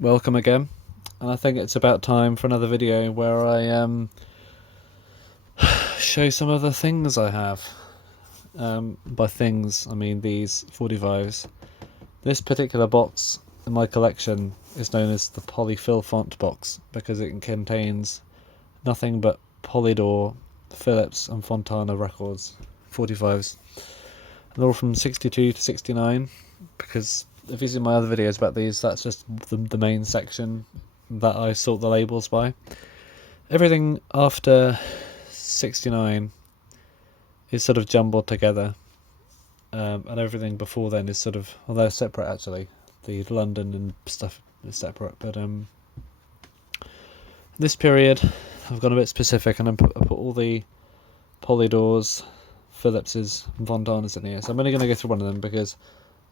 Welcome again, and I think it's about time for another video where I show some of the things I have. By things, I mean these 45s. This particular box in my collection is known as the Polyfill font box because it contains nothing but Polydor, Philips and Fontana records, 45s. And they're all from 62 to 69 because if you've seen my other videos about these, that's just the main section that I sort the labels by. Everything after 69 is sort of jumbled together, and everything before then is sort of, well, they're separate actually. The London and stuff is separate, but this period I've gone a bit specific and I put all the Polydors, Philipses and Fontanas in here. So I'm only going to go through one of them because,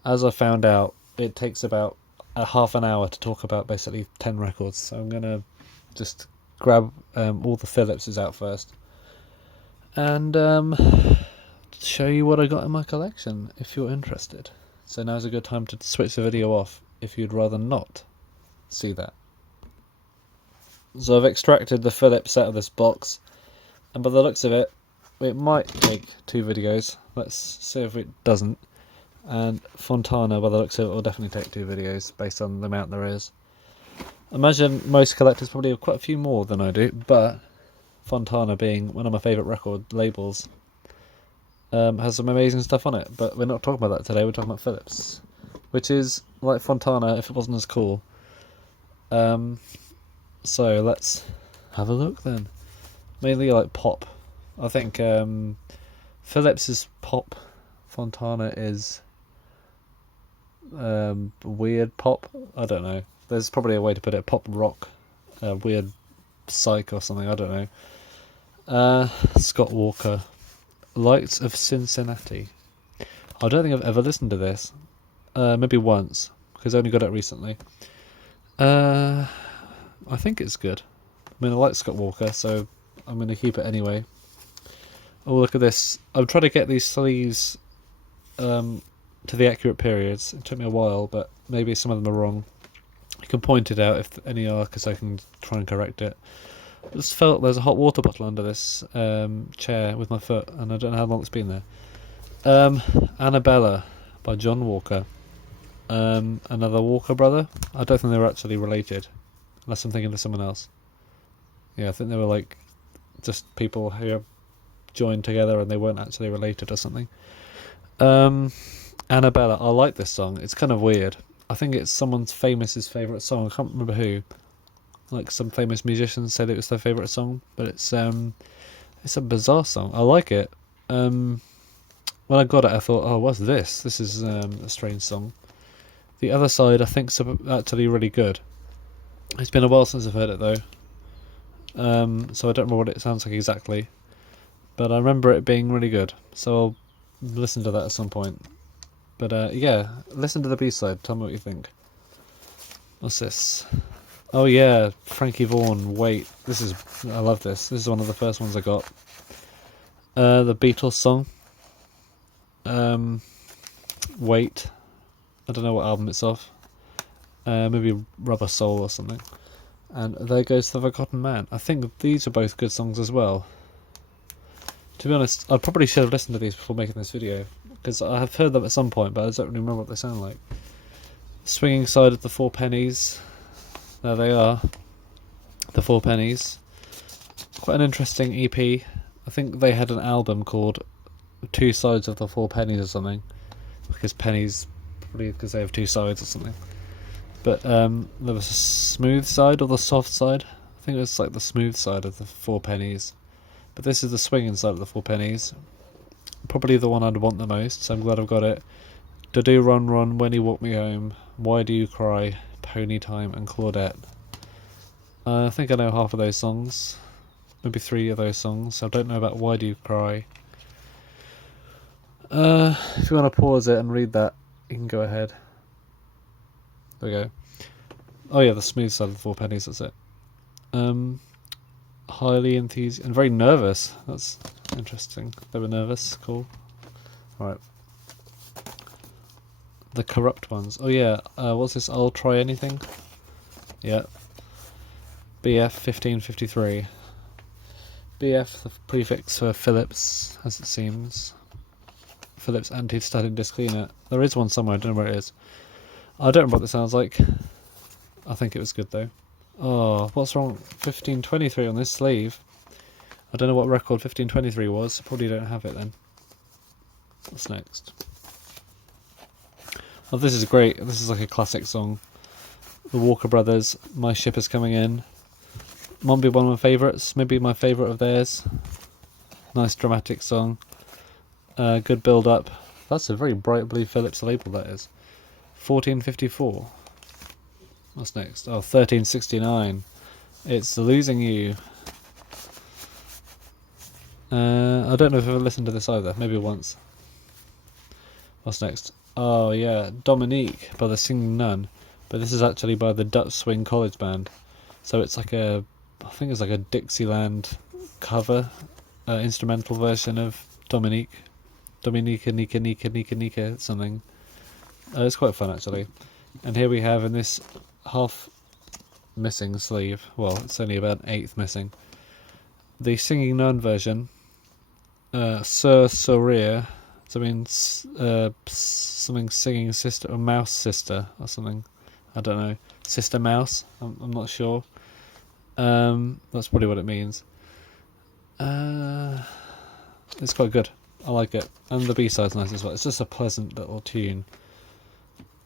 as I found out, it takes about a half an hour to talk about basically 10 records. So I'm going to just grab all the Philipses out first and show you what I got in my collection if you're interested. So now's a good time to switch the video off if you'd rather not see that. So I've extracted the Philips out of this box, and by the looks of it, it might take 2 videos. Let's see if it doesn't. And Fontana, by the looks of it, will definitely take 2 videos based on the amount there is. I imagine most collectors probably have quite a few more than I do, but Fontana, being one of my favourite record labels, has some amazing stuff on it. But we're not talking about that today, we're talking about Philips, which is like Fontana if it wasn't as cool. So let's have a look then. Mainly like pop. I think Philips is pop, Fontana is weird pop. I don't know. There's probably a way to put it. Pop rock, weird psych or something. I don't know. Scott Walker, Lights of Cincinnati. I don't think I've ever listened to this. Maybe once because I only got it recently. I think it's good. I mean, I like Scott Walker, so I'm going to keep it anyway. Oh, look at this. I'm trying to get these sleeves to the accurate periods. It took me a while, but maybe some of them are wrong. You can point it out if any are, because I can try and correct it. I just felt there's a hot water bottle under this chair with my foot, and I don't know how long it's been there. Annabella by John Walker. Another Walker brother. I don't think they were actually related, unless I'm thinking of someone else. Yeah, I think they were like just people who joined together and they weren't actually related or something. Annabella, I like this song. It's kind of weird. I think it's someone's famous's favourite song. I can't remember who. Like some famous musicians said it was their favourite song, but it's a bizarre song. I like it. When I got it, I thought, oh, what's this? This is a strange song. The other side, I think, is actually really good. It's been a while since I've heard it though, so I don't remember what it sounds like exactly, but I remember it being really good. So I'll listen to that at some point. But yeah, listen to the B-side. Tell me what you think. What's this? Oh yeah, Frankie Vaughan. Wait, I love this. This is one of the first ones I got. The Beatles song. Wait, I don't know what album it's off. Maybe Rubber Soul or something. And There Goes the Forgotten Man. I think these are both good songs as well. To be honest, I probably should have listened to these before making this video, because I have heard them at some point, but I don't really remember what they sound like. Swinging Side of the Four Pennies. There they are. The Four Pennies. Quite an interesting EP. I think they had an album called Two Sides of the Four Pennies or something, because pennies, probably because they have 2 sides or something. But there was a smooth side or the soft side. I think it was like the smooth side of the Four Pennies. But this is the swinging side of the Four Pennies. Probably the one I'd want the most, so I'm glad I've got it. Do Run Run, When You Walk Me Home, Why Do You Cry, Pony Time and Claudette. I think I know half of those songs. Maybe 3 of those songs. I don't know about Why Do You Cry. If you want to pause it and read that, you can go ahead. There we go. Oh yeah, the smooth side of the Four Pennies, that's it. Highly enthusiastic and very nervous. That's interesting. They were nervous. Cool. Alright. The Corrupt Ones. Oh yeah, what's this? I'll Try Anything? Yeah. BF 1553. BF, the prefix for Philips, as it seems. Philips anti-static disc cleaner. There is one somewhere, I don't know where it is. I don't remember what this sounds like. I think it was good though. Oh, what's wrong? 1523 on this sleeve. I don't know what record 1523 was. Probably don't have it then. What's next? Oh, this is great. This is like a classic song. The Walker Brothers, My Ship Is Coming In. Might be one of my favourites. Maybe my favourite of theirs. Nice dramatic song. Good build up. That's a very bright blue Philips label, that is. 1454. What's next? Oh, 1369. It's Losing You. I don't know if I've ever listened to this either. Maybe once. What's next? Oh yeah, Dominique by the Singing Nun. But this is actually by the Dutch Swing College Band. So it's like I think it's like a Dixieland cover, instrumental version of Dominique. Dominica, Nika, something. It's quite fun actually. And here we have in this half missing sleeve, well, it's only about an eighth missing, the Singing Nun version, Sir Soria, something singing sister, or mouse sister, or something, I don't know, sister mouse, I'm not sure, that's probably what it means. It's quite good, I like it, and the B-side's nice as well. It's just a pleasant little tune.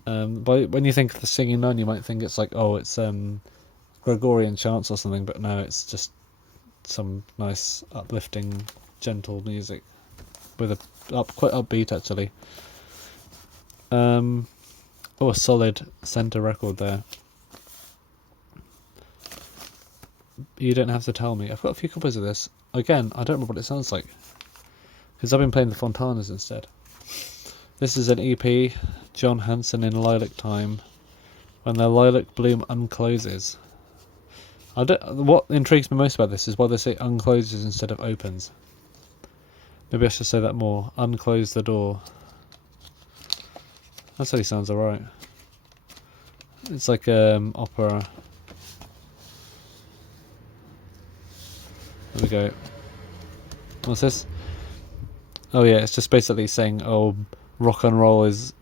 But when you think of the Singing Nun, you might think it's like, oh, it's Gregorian chants or something, but no, it's just some nice, uplifting, gentle music with a quite upbeat actually. Oh, a solid centre record there. You don't have to tell me. I've got a few copies of this. Again, I don't remember what it sounds like, because I've been playing the Fontanas instead. This is an EP, John Hanson in Lilac Time, when the lilac bloom uncloses. What intrigues me most about this is why they say uncloses instead of opens. Maybe I should say that more. Unclose the door. That actually sounds alright. It's like opera. There we go. What's this? Oh yeah, it's just basically saying, oh, rock and roll is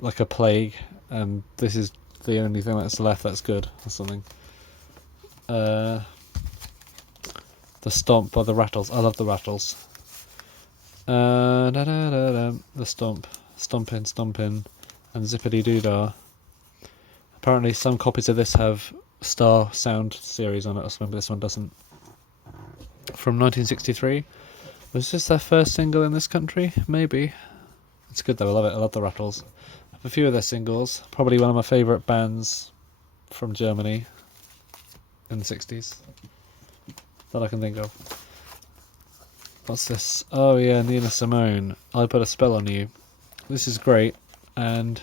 like a plague, and this is the only thing that's left that's good, or something. The Stomp by the Rattles. I love the Rattles. The Stomp. Stompin', Stompin', and Zippity Doodah. Apparently some copies of this have Star Sound series on it or something, but this one doesn't. From 1963. Was this their first single in this country? Maybe. It's good though, I love it. I love the Rattles. I have a few of their singles. Probably one of my favourite bands from Germany in the 60s that I can think of. What's this? Oh yeah, Nina Simone. I Put a Spell on You. This is great, and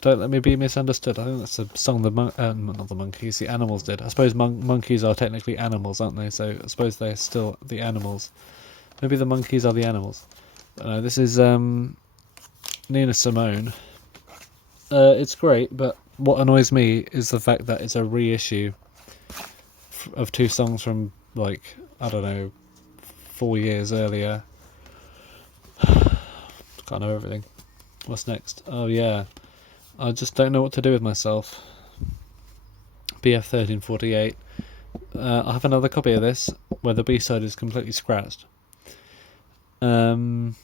Don't Let Me Be Misunderstood. I think that's a song not the Monkeys, the Animals did. I suppose monkeys are technically animals, aren't they? So I suppose they're still the animals. Maybe the monkeys are the animals. No, this is Nina Simone. It's great, but what annoys me is the fact that it's a reissue of two songs from, like, I don't know, 4 years earlier. Can't know everything. What's next? Oh yeah, I just don't know what to do with myself. BF 1348. I have another copy of this where the B-side is completely scratched. And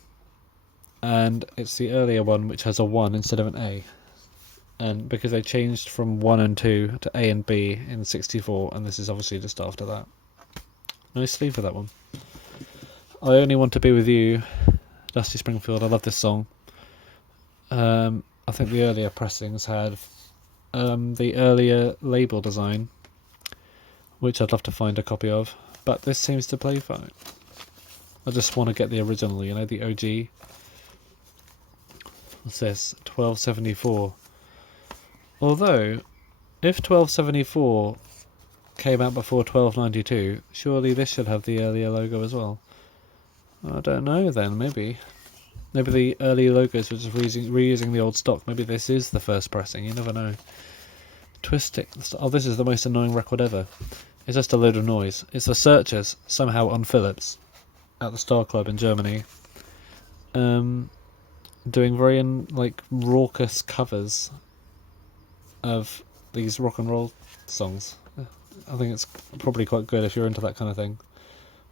it's the earlier one which has a 1 instead of an A. And because they changed from 1 and 2 to A and B in 64, and this is obviously just after that. No sleeve for that one. I Only Want to Be With You, Dusty Springfield. I love this song. I think the earlier pressings had the earlier label design, which I'd love to find a copy of, but this seems to play fine. I just want to get the original, you know, the OG. What's this? 1274. Although, if 1274 came out before 1292, surely this should have the earlier logo as well. I don't know then, maybe. Maybe the early logos were just reusing the old stock. Maybe this is the first pressing, you never know. Twisting. Oh, this is the most annoying record ever. It's just a load of noise. It's the Searchers, somehow on Philips, at the Star Club in Germany. Doing very raucous covers of these rock and roll songs. I think it's probably quite good if you're into that kind of thing.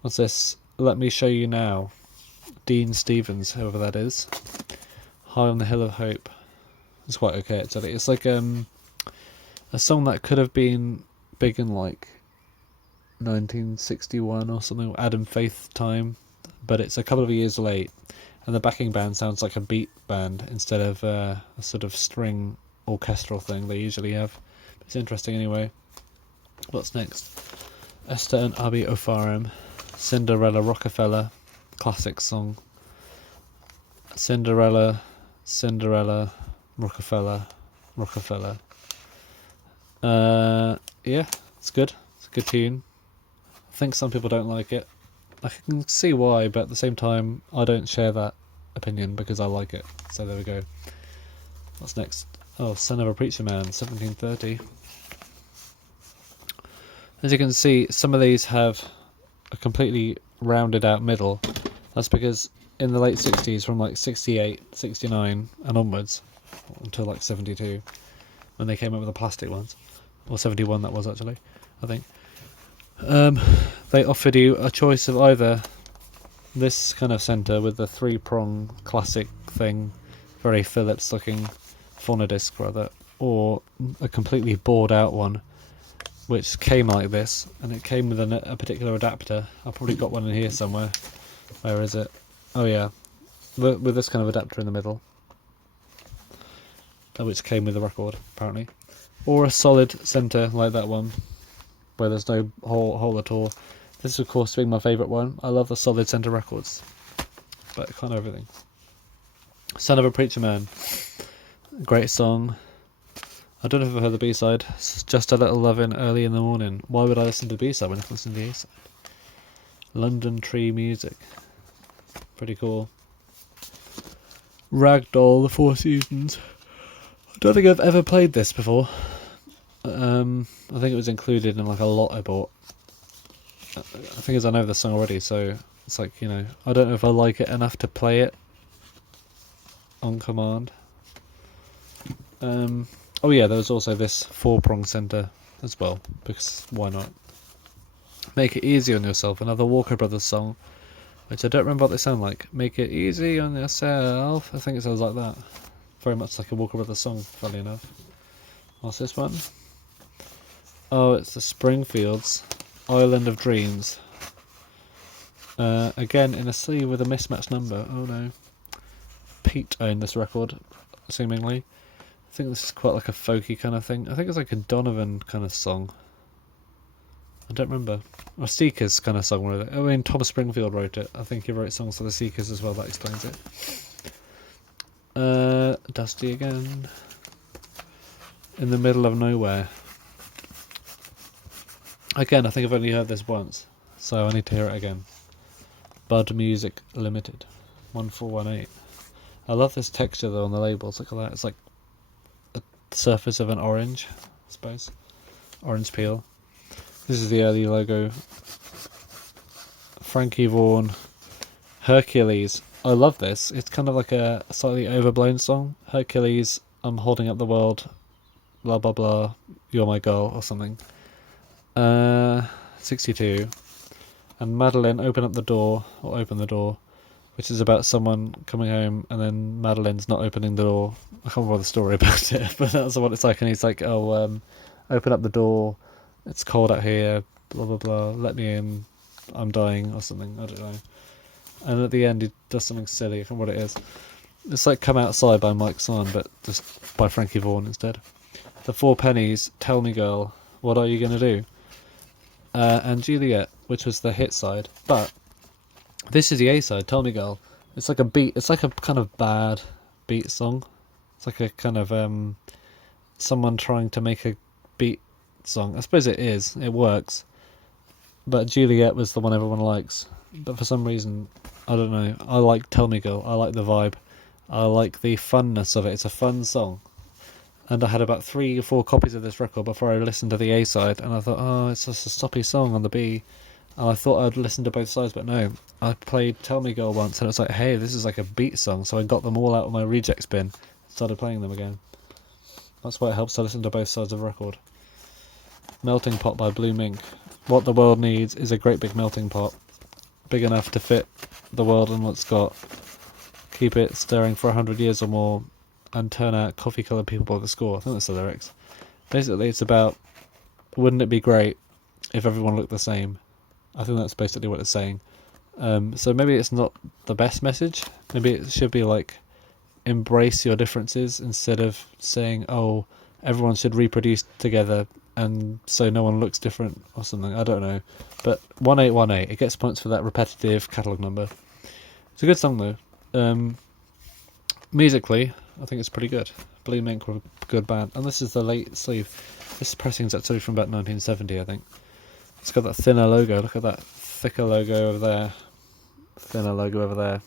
What's this? Let Me Show You Now. Dean Stevens, whoever that is. High on the Hill of Hope. It's quite okay actually. It's like a song that could have been big in 1961 or something, Adam Faith time, but it's a couple of years late, and the backing band sounds like a beat band instead of a sort of string orchestral thing they usually have. It's interesting anyway. What's next? Esther and Abi Ofarim, Cinderella Rockefeller, classic song. Cinderella, Rockefeller. Yeah, it's good. It's a good tune. I think some people don't like it. I can see why, but at the same time, I don't share that opinion because I like it. So there we go. What's next? Oh, Son of a Preacher Man, 1730. As you can see, some of these have a completely rounded out middle. That's because in the late 60s, from 68, 69 and onwards, until 72, when they came up with the plastic ones, or 71 that was actually, I think, they offered you a choice of either this kind of centre with the 3-prong classic thing, very Philips looking phonodisc rather, or a completely bored out one which came like this, and it came with a particular adapter. I've probably got one in here somewhere. Where is it? Oh yeah, with this kind of adapter in the middle, which came with the record apparently, or a solid centre like that one where there's no hole at all. This of course being my favourite one. I love the solid centre records, but I can't have everything. Son of a Preacher Man, great song. I don't know if I've heard the B-side. It's Just a Little Lovin' Early in the Morning. Why would I listen to the B-side when I can listen to the A-side? London Tree Music, pretty cool. Ragdoll, The Four Seasons. I don't think I've ever played this before. I think it was included in a lot I bought. The thing is, I know the song already, so it's I don't know if I like it enough to play it on command. Oh yeah, there was also this 4-prong centre as well, because why not? Make It Easy on Yourself, another Walker Brothers song, which I don't remember what they sound like. Make it easy on yourself. I think it sounds like that. Very much like a Walker Brothers song, funny enough. What's this one? Oh, it's the Springfields, Island of Dreams. Again, in a C with a mismatched number. Oh no. Pete owned this record, seemingly. I think this is quite a folky kind of thing. I think it's a Donovan kind of song. I don't remember. Or Seekers kind of song wrote it. I mean, Tom Springfield wrote it. I think he wrote songs for the Seekers as well. That explains it. Dusty Again. In the Middle of Nowhere. Again, I think I've only heard this once, so I need to hear it again. Bud Music Limited. 1418. I love this texture though on the labels. Look at that. It's like the surface of an orange, I suppose. Orange peel. This is the early logo. Frankie Vaughan. Hercules. I love this. It's kind of like a slightly overblown song. Hercules, I'm holding up the world. Blah blah blah. You're my girl or something. 62. And Madeline, Open the Door, which is about someone coming home and then Madeline's not opening the door. I can't remember the story about it, but that's what it's like. And he's like, open up the door, it's cold out here, blah blah blah, let me in, I'm dying or something, I don't know. And at the end he does something silly, I can't remember what it is. It's like Come Outside by Mike Son, but just by Frankie Vaughan instead. The Four Pennies, Tell Me Girl, What Are You Gonna Do? And Juliet, which was the hit side, but this is the A side, Tell Me Girl. It's like a beat, it's like a kind of bad beat song. It's like a kind of someone trying to make a beat song. I suppose it is, it works. But Juliet was the one everyone likes. But for some reason, I don't know, I like Tell Me Girl, I like the vibe. I like the funness of it, it's a fun song. And I had about 3 or 4 copies of this record before I listened to the A side, and I thought, oh, it's just a soppy song on the B. And I thought I'd listen to both sides, but no. I played Tell Me Girl once, and it was like, hey, this is like a beat song, so I got them all out of my rejects bin, started playing them again. That's why it helps to listen to both sides of the record. Melting Pot by Blue Mink. What the world needs is a great big melting pot, big enough to fit the world and what it's got. Keep it stirring for 100 years or more, and turn out coffee-coloured people by the score. I think that's the lyrics. Basically, it's about, wouldn't it be great if everyone looked the same? I think that's basically what it's saying. So maybe it's not the best message. Maybe it should be like, embrace your differences, instead of saying, oh, everyone should reproduce together and so no one looks different or something. I don't know. But 1818, it gets points for that repetitive catalogue number. It's a good song though. Musically, I think it's pretty good. Blue Mink were a good band. And this is the late sleeve. This pressing's actually from about 1970, I think. It's got that thinner logo. Look at that thicker logo over there. Thinner logo over there.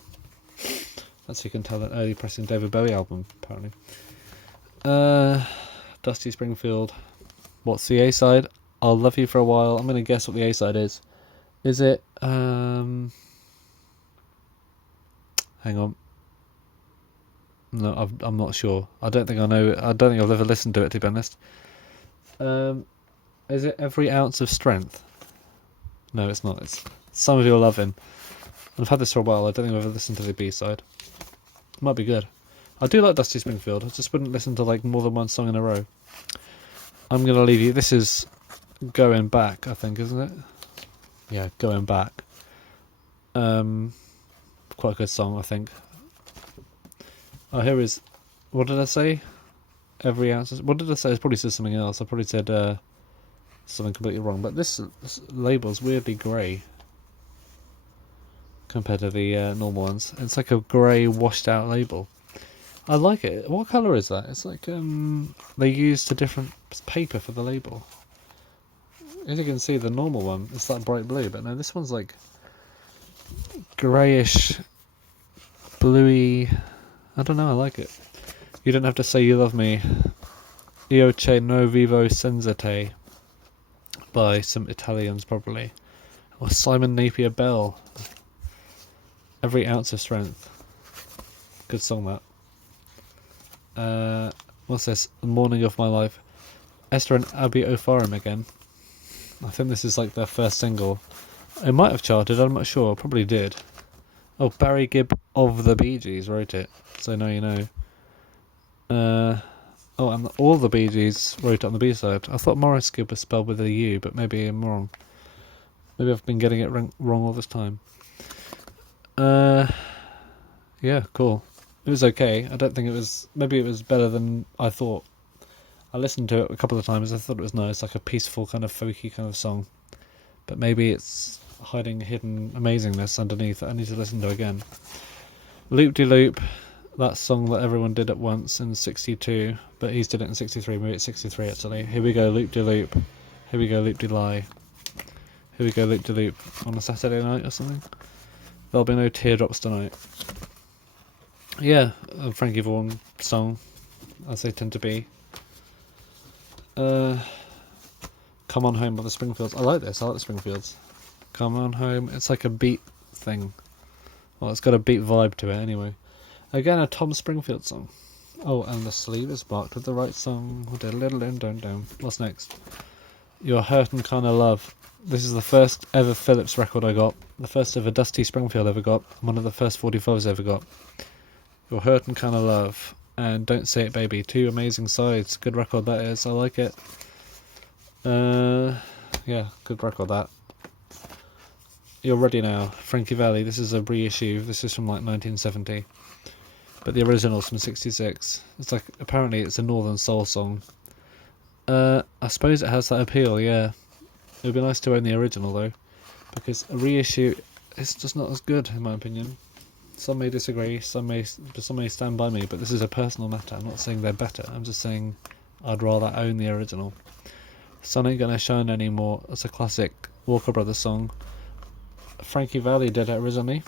As you can tell, an early pressing David Bowie album, apparently. Dusty Springfield. What's the A-side? I'll Love You for a While. I'm going to guess what the A-side is. Is it... hang on. No, I'm not sure. I don't think I know it. I don't think I've ever listened to it, to be honest. Is it Every Ounce of Strength? No, it's not. It's Some of Your Lovin'. I've had this for a while. I don't think I've ever listened to the B-side. It might be good. I do like Dusty Springfield. I just wouldn't listen to like more than one song in a row. I'm going to leave you. This is Going Back, I think, isn't it? Yeah, Going Back. Quite a good song, I think. Oh, here is... What did I say? Every Ounce... What did I say? I probably said something else. I probably said something completely wrong. But this label's weirdly grey compared to the normal ones. It's like a grey, washed-out label. I like it. What colour is that? It's like they used a different paper for the label. As you can see, the normal one, it's like bright blue, but no, this one's like greyish, bluey. I don't know, I like it. You Don't Have to Say You Love Me. Io Che No Vivo Senza Te by some Italians, probably. Or Simon Napier Bell. Every Ounce of Strength. Good song, that. What's this? The Morning of My Life. Esther and Abby O'Farham again. I think this is like their first single. It might have charted, I'm not sure. Probably did. Oh, Barry Gibb of the Bee Gees wrote it. So now you know. Oh, and all the Bee Gees wrote it on the B-side. I thought Morris Gibb was spelled with a U, but maybe I'm wrong. Maybe I've been getting it wrong all this time. Yeah, cool. It was okay. I don't think it was... Maybe it was better than I thought. I listened to it a couple of times. I thought it was nice, like a peaceful kind of folky kind of song. But maybe it's hiding hidden amazingness underneath that I need to listen to again. Loop De Loop, that song that everyone did at once in 62, but he's did it in 63, maybe it's 63 actually. Here we go, Loop De Loop. Here we go, Loop De Lie. Here we go, Loop De Loop. On a Saturday night or something. There'll be no teardrops tonight. Yeah, a Frankie Vaughan song, as they tend to be. Come On Home by the Springfields. I like this, I like the Springfields. Come On Home, it's like a beat thing. Well, it's got a beat vibe to it anyway. Again, a Tom Springfield song. Oh, and the sleeve is marked with the right song. What's next? Your Hurtin' Kinda Love. This is the first ever Phillips record I got. The first ever Dusty Springfield ever got. One of the first 45s I ever got. Your Hurtin' Kinda Love. And Don't Say It Baby. 2 amazing sides. Good record that is. I like it. Yeah, good record that. You're Ready Now. Frankie Valli. This is a reissue. This is from like 1970. But the original's from 66. It's like, apparently it's a Northern Soul song. I suppose it has that appeal, yeah. It would be nice to own the original though. Because a reissue is just not as good in my opinion. Some may disagree, some may stand by me, but this is a personal matter. I'm not saying they're better, I'm just saying I'd rather own the original. Sun Ain't Gonna Shine Anymore, that's a classic Walker Brothers song. Frankie Valli did it originally.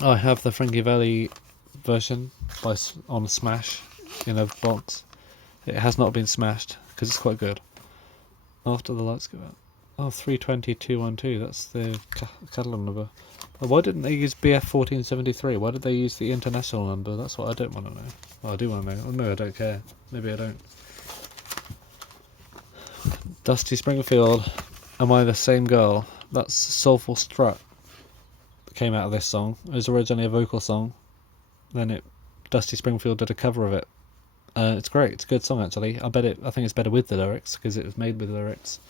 I have the Frankie Valli version on Smash in a box. It has not been smashed, because it's quite good. After the lights go out. Oh, 320-212, that's the catalogue number. Why didn't they use BF 1473? Why did they use the international number? That's what I don't want to know. Well, I do want to know. Oh, no, I don't care. Maybe I don't. Dusty Springfield, Am I the Same Girl? That's Soulful Strut that came out of this song. It was originally a vocal song. Then Dusty Springfield did a cover of it. It's great. It's a good song, actually. I think it's better with the lyrics, because it was made with lyrics.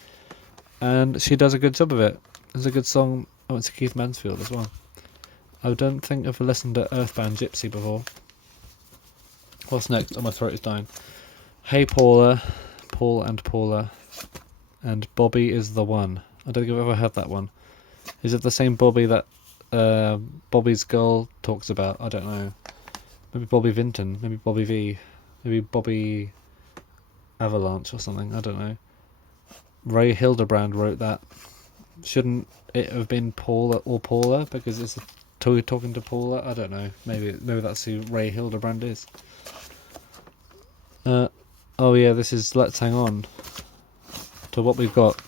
And she does a good job of it. It's a good song. Oh, it's Keith Mansfield as well. I don't think I've listened to Earthbound Gypsy before. What's next? Oh, my throat is dying. Hey Paula, Paul and Paula, and Bobby is the One. I don't think I've ever heard that one. Is it the same Bobby that Bobby's Girl talks about? I don't know. Maybe Bobby Vinton, maybe Bobby V, maybe Bobby Avalanche or something. I don't know. Ray Hildebrand wrote that. Shouldn't it have been Paula or Paula, because it's talking to Paula? I don't know. Maybe that's who Ray Hildebrand is. Oh yeah, this is Let's Hang On to What We've Got.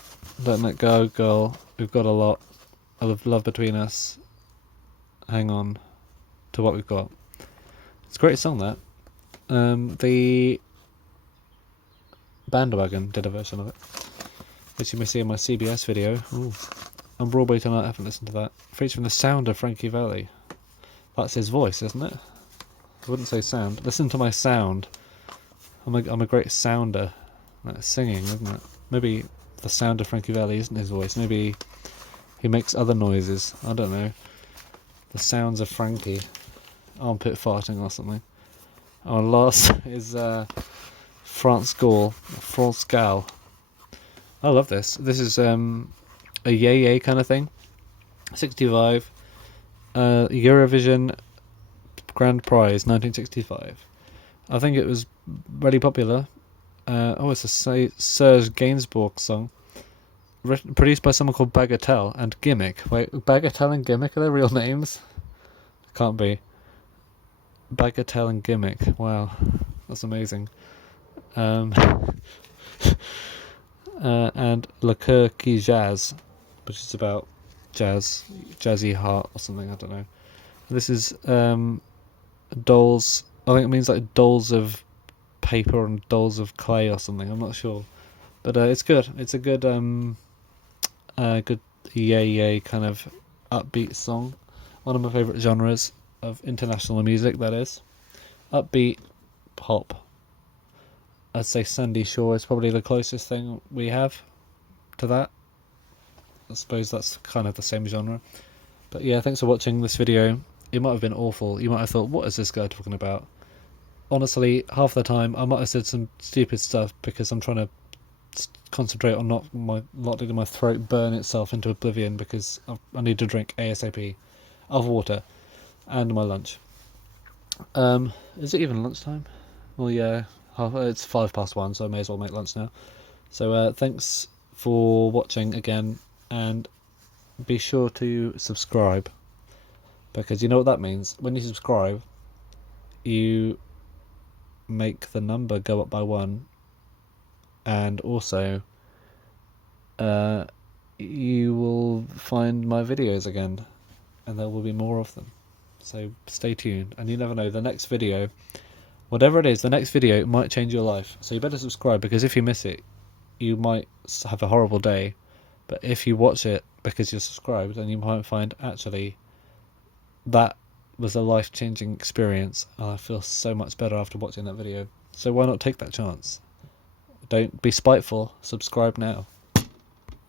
Don't Let Go, Girl. We've got a lot of love between us. Hang on to What We've Got. It's a great song, that. The Bandwagon did a version of it, which you may see in my CBS video. Ooh. On Broadway Tonight, I haven't listened to that. Featuring the sound of Frankie Valli. That's his voice, isn't it? I wouldn't say sound. Listen to my sound. I'm a great sounder. That's singing, isn't it? Maybe the sound of Frankie Valli isn't his voice. Maybe he makes other noises. I don't know. The sounds of Frankie. Armpit farting or something. Oh, and last is France Gall. France Gal. I love this. This is a yay kind of thing. 65. Eurovision Grand Prize 1965. I think it was really popular. It's a Serge Gainsbourg song. Produced by someone called Bagatelle and Gimmick. Wait, Bagatelle and Gimmick, are they real names? Can't be. Bagatelle and Gimmick. Wow, that's amazing. And Le Coeur qui Jazz, which is about jazzy heart or something, I don't know. This is dolls. I think it means like dolls of paper and dolls of clay or something. I'm not sure, but it's good. It's a good good yay kind of upbeat song. One of my favourite genres of international music, that is. Upbeat pop. I'd say Sandy Shore is probably the closest thing we have to that. I suppose that's kind of the same genre. But yeah, thanks for watching this video. It might have been awful. You might have thought, what is this guy talking about? Honestly, half the time I might have said some stupid stuff because I'm trying to concentrate on not letting my throat burn itself into oblivion, because I need to drink ASAP of water and my lunch. Is it even lunchtime? Well, yeah, it's 1:05, so I may as well make lunch now. So thanks for watching again, and be sure to subscribe, because you know what that means. When you subscribe, you make the number go up by 1, and also you will find my videos again, and there will be more of them. So stay tuned, and you never know, the next video, whatever it is, the next video might change your life. So you better subscribe, because if you miss it, you might have a horrible day. But if you watch it because you're subscribed, then you might find, actually, that was a life-changing experience, and I feel so much better after watching that video. So why not take that chance? Don't be spiteful. Subscribe now.